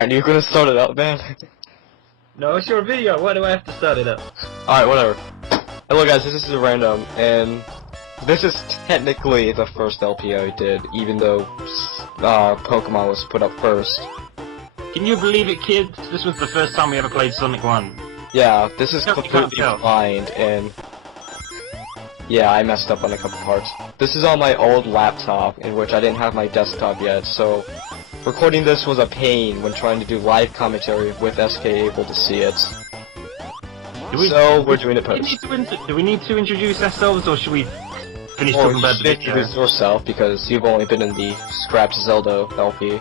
Are you gonna start it up, man? No, it's your video. Why do I have to start it up? Alright, whatever. Hello guys, this is random, and this is technically the first LP I did, even though Pokemon was put up first. Can you believe it, kids? This was the first time we ever played Sonic 1. Yeah, this is You completely can't tell. blind, and yeah, I messed up on a couple parts. This is on my old laptop, in which I didn't have my desktop yet, so recording this was a pain when trying to do live commentary with SK able to see it. So we're doing it post. Do we need to introduce ourselves, or should we finish Or talking about the should video? introduce yourself, because you've only been in the Scrapped Zelda LP.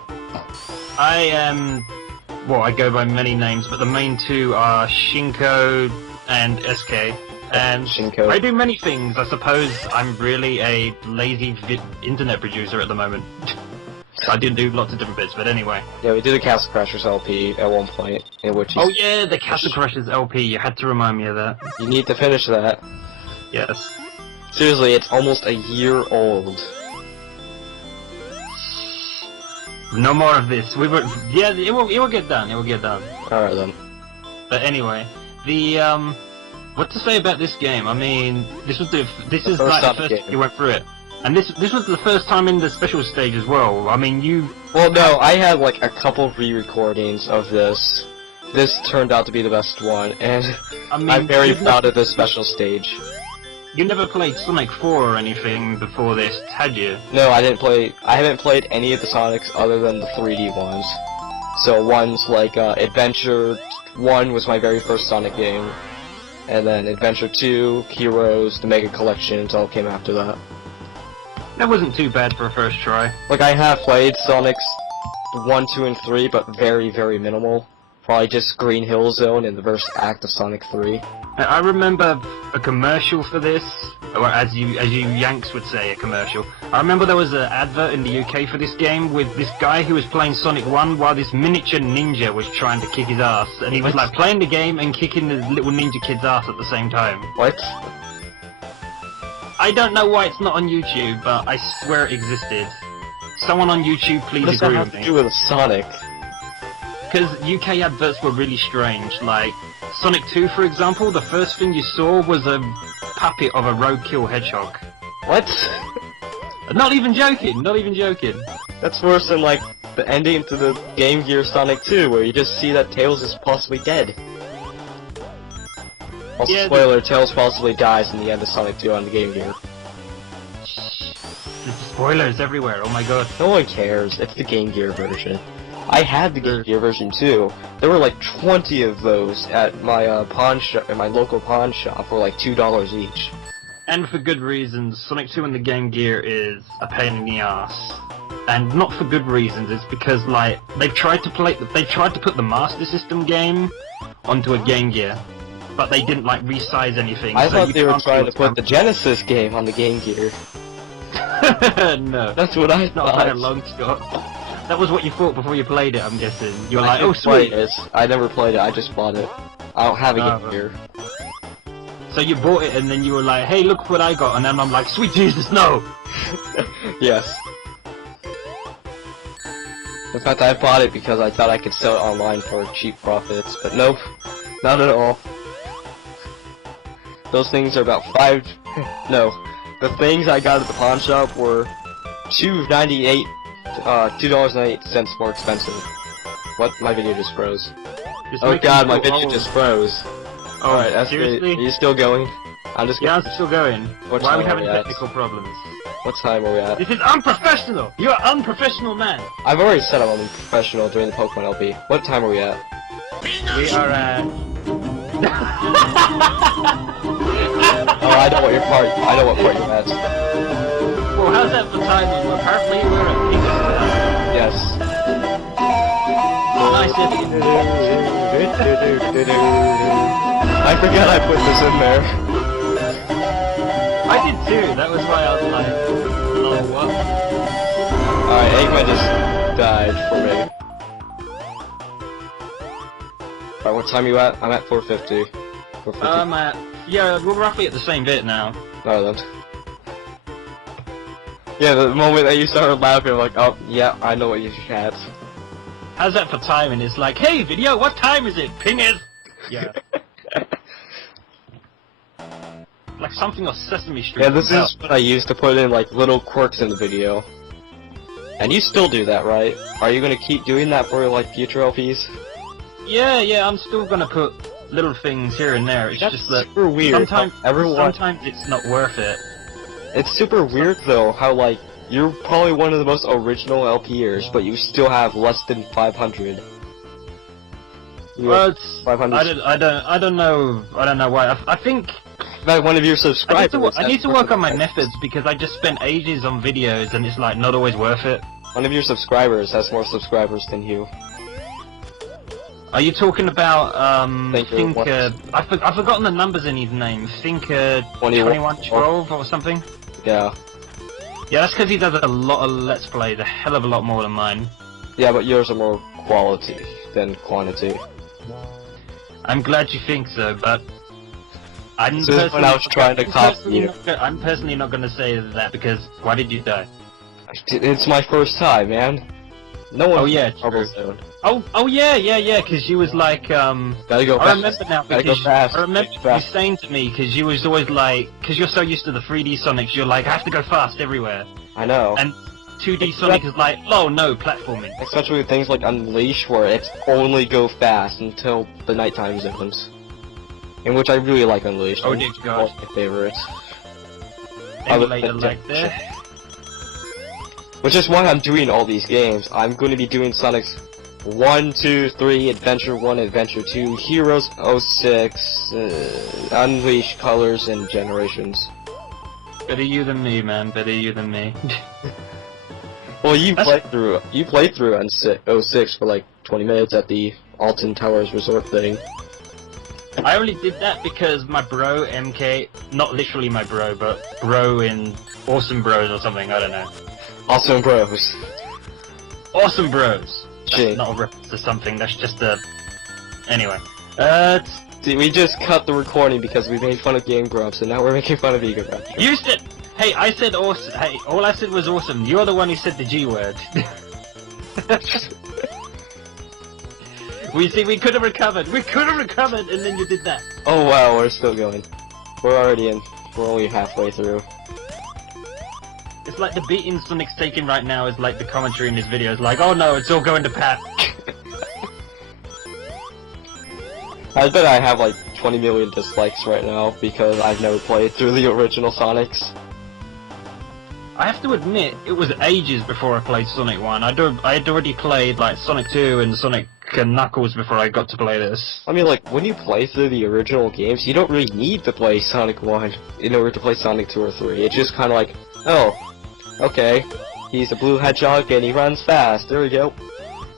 I am... well, I go by many names, but the main two are Shinko and SK. And Shinko. I do many things. I suppose I'm really a lazy internet producer at the moment. I did do lots of different bits, but anyway. Yeah, we did a Castle Crashers LP at one point, in which Oh yeah, the Castle Crashers LP, you had to remind me of that. you need to finish that. Yes. Seriously, it's almost a year old. No more of this. Yeah, it will get done, it will get done. Alright then. But anyway, what to say about this game? I mean, this is like the first game. you went through it. And this was the first time in the special stage as well. I mean, Well, no, I had like a couple re-recordings of this. This turned out to be the best one, and I mean, I'm very proud of this special stage. You never played Sonic 4 or anything before this, had you? No, I haven't played any of the Sonics other than the 3D ones. So ones like Adventure 1 was my very first Sonic game, and then Adventure 2, Heroes, the Mega Collections all came after that. That wasn't too bad for a first try. Like, I have played Sonics 1, 2, and 3, but very, very minimal. Probably just Green Hill Zone in the first act of Sonic 3. I remember a commercial for this, or as you Yanks would say, a commercial. I remember there was an advert in the UK for this game with this guy who was playing Sonic 1 while this miniature ninja was trying to kick his ass. And he was like playing the game and kicking the little ninja kid's ass at the same time. What? I don't know why it's not on YouTube, but I swear it existed. Someone on YouTube, please What does that agree have with to me. do with Sonic? Because UK adverts were really strange. Like, Sonic 2, for example, the first thing you saw was a puppet of a roadkill hedgehog. What? Not even joking, not even joking. That's worse than, like, the ending to the Game Gear Sonic 2, where you just see that Tails is possibly dead. Also, Yeah, spoiler, Tails possibly dies in the end of Sonic 2 on the Game Gear. There's spoilers everywhere, oh my god. No one cares, it's the Game Gear version. I had the Game Gear version too. There were like 20 of those at my pawn shop, at my local pawn shop, for like $2 each. And for good reasons. Sonic 2 and the Game Gear is a pain in the ass. And not for good reasons, it's because, like, they tried to put the Master System game onto a Game Gear, but they didn't, like, resize anything. I so thought you they were can't trying see to put the Genesis game on the Game Gear. No. That's what I Not thought. by a long shot. That was what you thought before you played it, I'm guessing. You were I like, oh didn't play sweet! it. I never played it, I just bought it. I don't have a Game Gear. So you bought it and then you were like, hey, look what I got, and then I'm like, sweet Jesus, no! Yes. In fact, I bought it because I thought I could sell it online for cheap profits, but nope, not at all. Those things are about no, the things I got at the pawn shop were $2.98 more expensive. What? My video just froze. Oh god, my video just froze. Oh, Alright, seriously? are you still going? I'm just Yeah, I'm still going. What Why are we time having are we at? technical problems? What time are we at? This is unprofessional! You're an unprofessional man! I've already said I'm a professional during the Pokemon LP. What time are we at? We are at... Oh, I know what part you're at. Well, how's that for timing? Well, apparently we're at Pikachu. Yes. Nice ending. I forgot I put this in there. I did too, that was why I was like, oh, what? Alright, Eggman just died for me. Alright, what time are you at? I'm at 4:50. 4:50. Yeah, we're roughly at the same bit now. Alright then. Yeah, the moment that you started laughing, I'm like, oh, yeah, I know what you had. how's that for timing? It's like, hey, video, what time is it? Ping it! Yeah. Like something off Sesame Street. Yeah, this is what I use to put in, like, little quirks in the video. And you still do that, right? Are you gonna keep doing that for, like, future LPs? Yeah, I'm still gonna put little things here and there. It's That's just that super weird. sometimes it's not worth it. It's super weird, though, how, like, you're probably one of the most original LPers, but you still have less than 500. Well, it's, 500. I don't know why. I think Like one of your subscribers. I need to work on my methods because I just spent ages on videos and it's like not always worth it. One of your subscribers has more subscribers than you. Are you talking about Thinker? I've forgotten the numbers in his name. Thinker 2112 or something. Yeah. Yeah, that's because he does a lot of Let's Plays, a hell of a lot more than mine. Yeah, but yours are more quality than quantity. I'm glad you think so, but I'm This is when I was trying to copy you. I'm personally not going to say that because why did you die? It's my first time, man. No one. Oh yeah, trouble true. zone. Oh yeah, because you was like Gotta go I fast. remember now Gotta go because fast. I remember you Fast. saying to me because you was always like because you're so used to the 3D Sonics, you're like I have to go fast everywhere, I know. and 2D Sonic is like oh no platforming. Especially with things like Unleash, where it's only go fast until the nighttime zones. In which I really like Unleash. Oh dear God. One of my favorites. Emulator like there. Which is why I'm doing all these games. I'm going to be doing Sonic's 1, 2, 3, Adventure 1, Adventure 2, Heroes 06, Unleash, Colors, and Generations. Better you than me, man. Better you than me. Well, you played through 06 for like 20 minutes at the Alton Towers Resort thing. I only did that because my bro MK, not literally my bro, but bro in Awesome Bros or something. I don't know. Awesome Bros. Awesome Bros. Gee. That's not a reference to something. That's just a. Anyway. See, we just cut the recording because we made fun of Game Grumps, and now we're making fun of Ego Grumps. You said. Hey, I said awesome. Hey, all I said was awesome. You're the one who said the G word. We could have recovered. We could have recovered, and then you did that. Oh wow, we're still going. We're already in. We're only halfway through. It's like the beating Sonic's taking right now is like the commentary in his videos, like, oh no, it's all going to Pat. I bet I have like 20 million dislikes right now because I've never played through the original Sonics. I have to admit, it was ages before I played Sonic 1. I had already played like Sonic 2 and Sonic and Knuckles before I got to play this. I mean, like, when you play through the original games, you don't really need to play Sonic 1 in order to play Sonic 2 or 3. It's just kind of like, oh, okay, he's a blue hedgehog and he runs fast, there we go.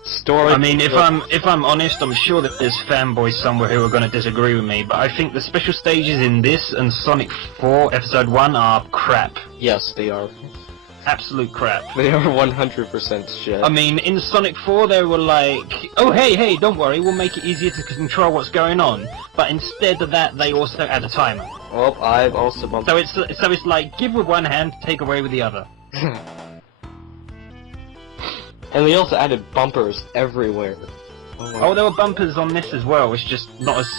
Story. I mean, if I'm honest, I'm sure that there's fanboys somewhere who are going to disagree with me, but I think the special stages in this and Sonic 4 Episode 1 are crap. Yes, they are. Absolute crap. They are 100% shit. I mean, in Sonic 4 they were like, oh hey, don't worry, we'll make it easier to control what's going on. But instead of that, they also add a timer. Well, I've also bumped. So it's like, give with one hand, take away with the other. And they also added bumpers everywhere. Oh, there were bumpers on this as well, it's just not as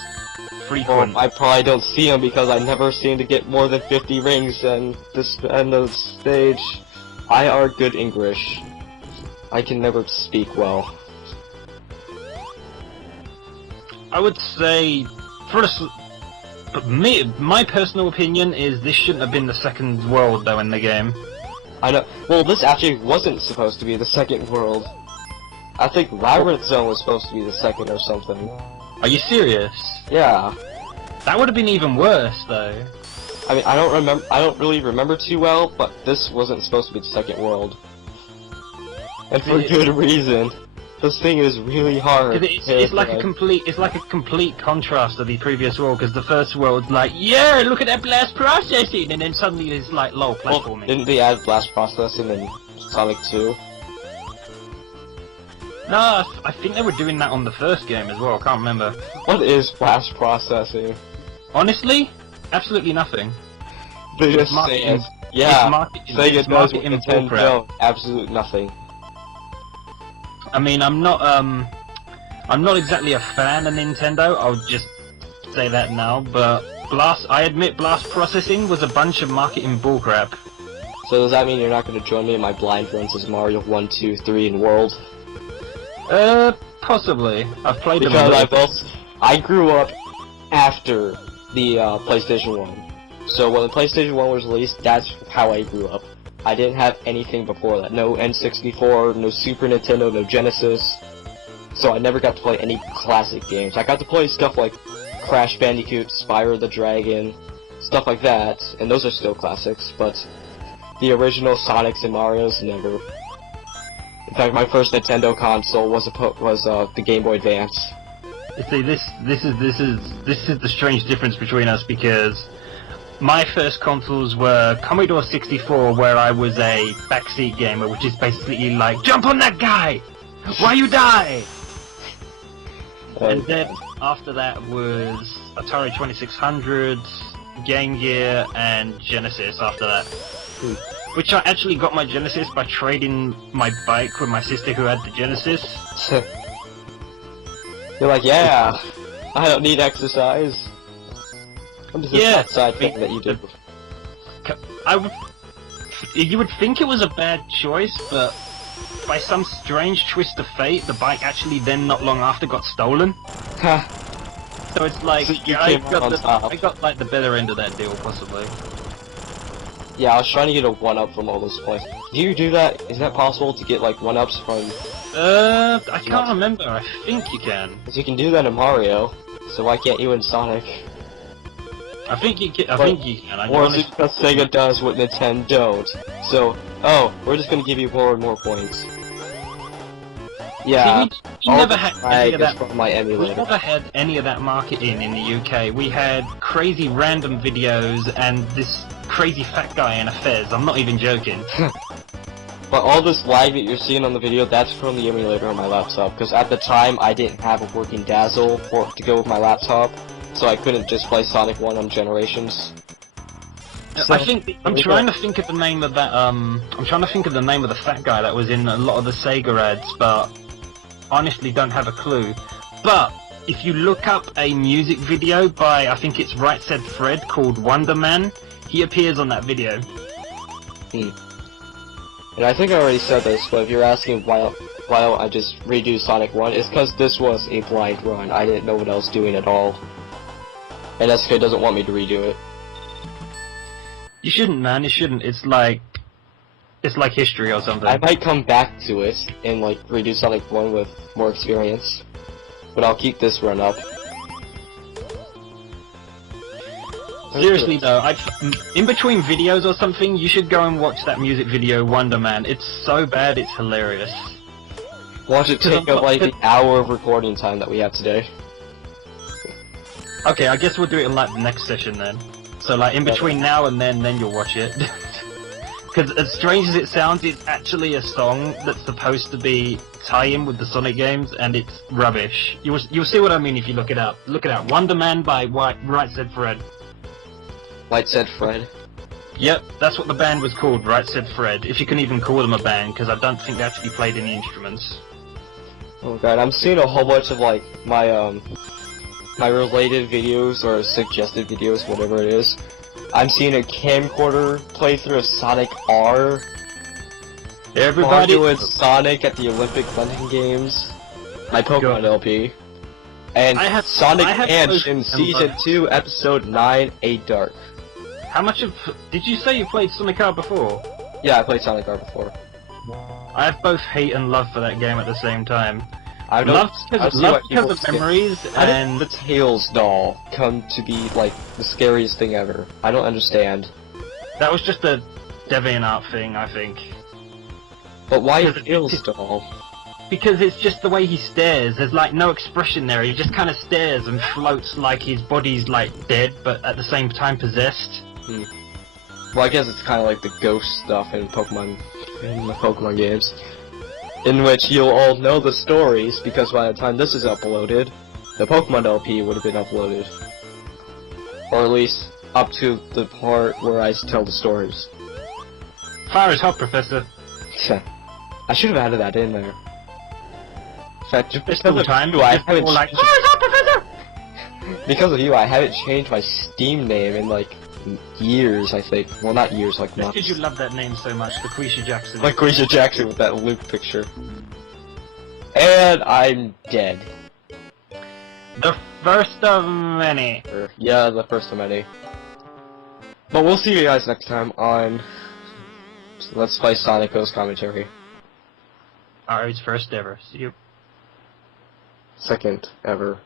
frequent. Well, I probably don't see them because I never seem to get more than 50 rings and this end of the stage. I are good English. I can never speak well. I would say, but my personal opinion is this shouldn't have been the second world though in the game. I know. Well, this actually wasn't supposed to be the second world. I think Labyrinth Zone was supposed to be the second or something. Are you serious? Yeah. That would have been even worse though. I mean, I don't really remember too well, but this wasn't supposed to be the second world. And for good reason. This thing is really hard. It's like a complete contrast to the previous world, because the first world's like, yeah, look at that blast processing, and then suddenly it's like, lol, platforming. Well, didn't they add blast processing in Sonic 2? No, I think they were doing that on the first game as well, I can't remember. What is blast processing? Honestly, absolutely nothing. They just say it. Yeah, Sega does with Nintendo, absolute nothing. I mean, I'm not exactly a fan of Nintendo. I'll just say that now. But I admit, blast processing was a bunch of marketing bullcrap. So does that mean you're not going to join me in my blind runs as Mario 1, 2, 3, and World? Possibly. I've played them. Because I grew up after the PlayStation 1. So when the PlayStation 1 was released, that's how I grew up. I didn't have anything before that. No N64, no Super Nintendo, no Genesis. So I never got to play any classic games. I got to play stuff like Crash Bandicoot, Spyro the Dragon, stuff like that, and those are still classics, but the original Sonics and Marios, never. In fact, my first Nintendo console was the Game Boy Advance. You see, this is the strange difference between us, because my first consoles were Commodore 64, where I was a backseat gamer, which is basically like, jump on that guy! Why you die? And then after that was Atari 2600, Game Gear, and Genesis after that. Which I actually got my Genesis by trading my bike with my sister who had the Genesis. You're like, yeah, I don't need exercise. I'm just a side thing that you did. You would think it was a bad choice, but by some strange twist of fate, the bike actually then not long after got stolen. So it's like, So I got like the better end of that deal, possibly. Yeah, I was trying to get a 1-up from all those points. Do you do that? Is that possible to get like 1-ups from... I can't remember. I think you can. Because you can do that in Mario, so why can't you in Sonic? I think you can. I think you can. Or is it because Sega does what Nintendo don't? So, oh, we're just gonna give you more and more points. Yeah, see, we never had any of that. From my emulator. We never had any of that marketing in the UK. We had crazy random videos and this crazy fat guy in a fez. I'm not even joking. But all this lag that you're seeing on the video, that's from the emulator on my laptop. Because at the time, I didn't have a working Dazzle to go with my laptop, so I couldn't just play Sonic 1 on Generations. So, I'm trying to think of the name of that. I'm trying to think of the name of the fat guy that was in a lot of the Sega ads, but honestly don't have a clue. But if you look up a music video by, I think it's Right Said Fred, called Wonder Man, he appears on that video. And I think I already said this, but if you're asking why I just redo Sonic 1, it's because this was a blind run. I didn't know what I was doing at all. And SK doesn't want me to redo it. You shouldn't, man. You shouldn't. It's like history or something. I might come back to it and like redo Sonic 1 with more experience, but I'll keep this run up. Seriously though, in between videos or something, you should go and watch that music video, Wonder Man. It's so bad, it's hilarious. Watch it take up like the hour of recording time that we have today. Okay, I guess we'll do it in like the next session then. So like in between now and then you'll watch it. Because as strange as it sounds, it's actually a song that's supposed to be tie-in with the Sonic games, and it's rubbish. You'll see what I mean if you look it up. Look it up. Wonder Man by Right Said Fred. Right Said Fred. Yep, that's what the band was called, Right Said Fred. If you can even call them a band, because I don't think they actually played any instruments. Oh god, I'm seeing a whole bunch of like my my related videos or suggested videos, whatever it is. I'm seeing a camcorder playthrough of Sonic R. Everybody Mario and Sonic at the Olympic London Games. My Pokemon LP. And Sonic Mansion Season 2, Episode 9, A Dark. How much of... Did you say you played Sonic R before? Yeah, I played Sonic R before. I have both hate and love for that game at the same time. I love because of memories, and the Tails doll come to be like the scariest thing ever. I don't understand. That was just a DeviantArt thing, I think. But why a Tails doll? Because it's just the way he stares. There's like no expression there. He just kind of stares and floats like his body's like dead, but at the same time possessed. Well, I guess it's kind of like the ghost stuff in Pokemon, in the Pokemon games, in which you'll all know the stories because by the time this is uploaded, the Pokemon LP would have been uploaded, or at least up to the part where I tell the stories. Fire is hot, Professor. I should have added that in there. fact, There's because still of time. you, I Just haven't all like, ch- "Where's up, Professor?" because of you, I haven't changed my Steam name in like years. I think. Well, not years, like Just months. because you love that name so much, LaQuisha Jackson. Like Quisha Jackson with that Luke picture. And I'm dead. The first of many. Yeah, the first of many. But we'll see you guys next time on Let's Play Sonic Ghost Commentary. Alright, first ever. See you. Second ever.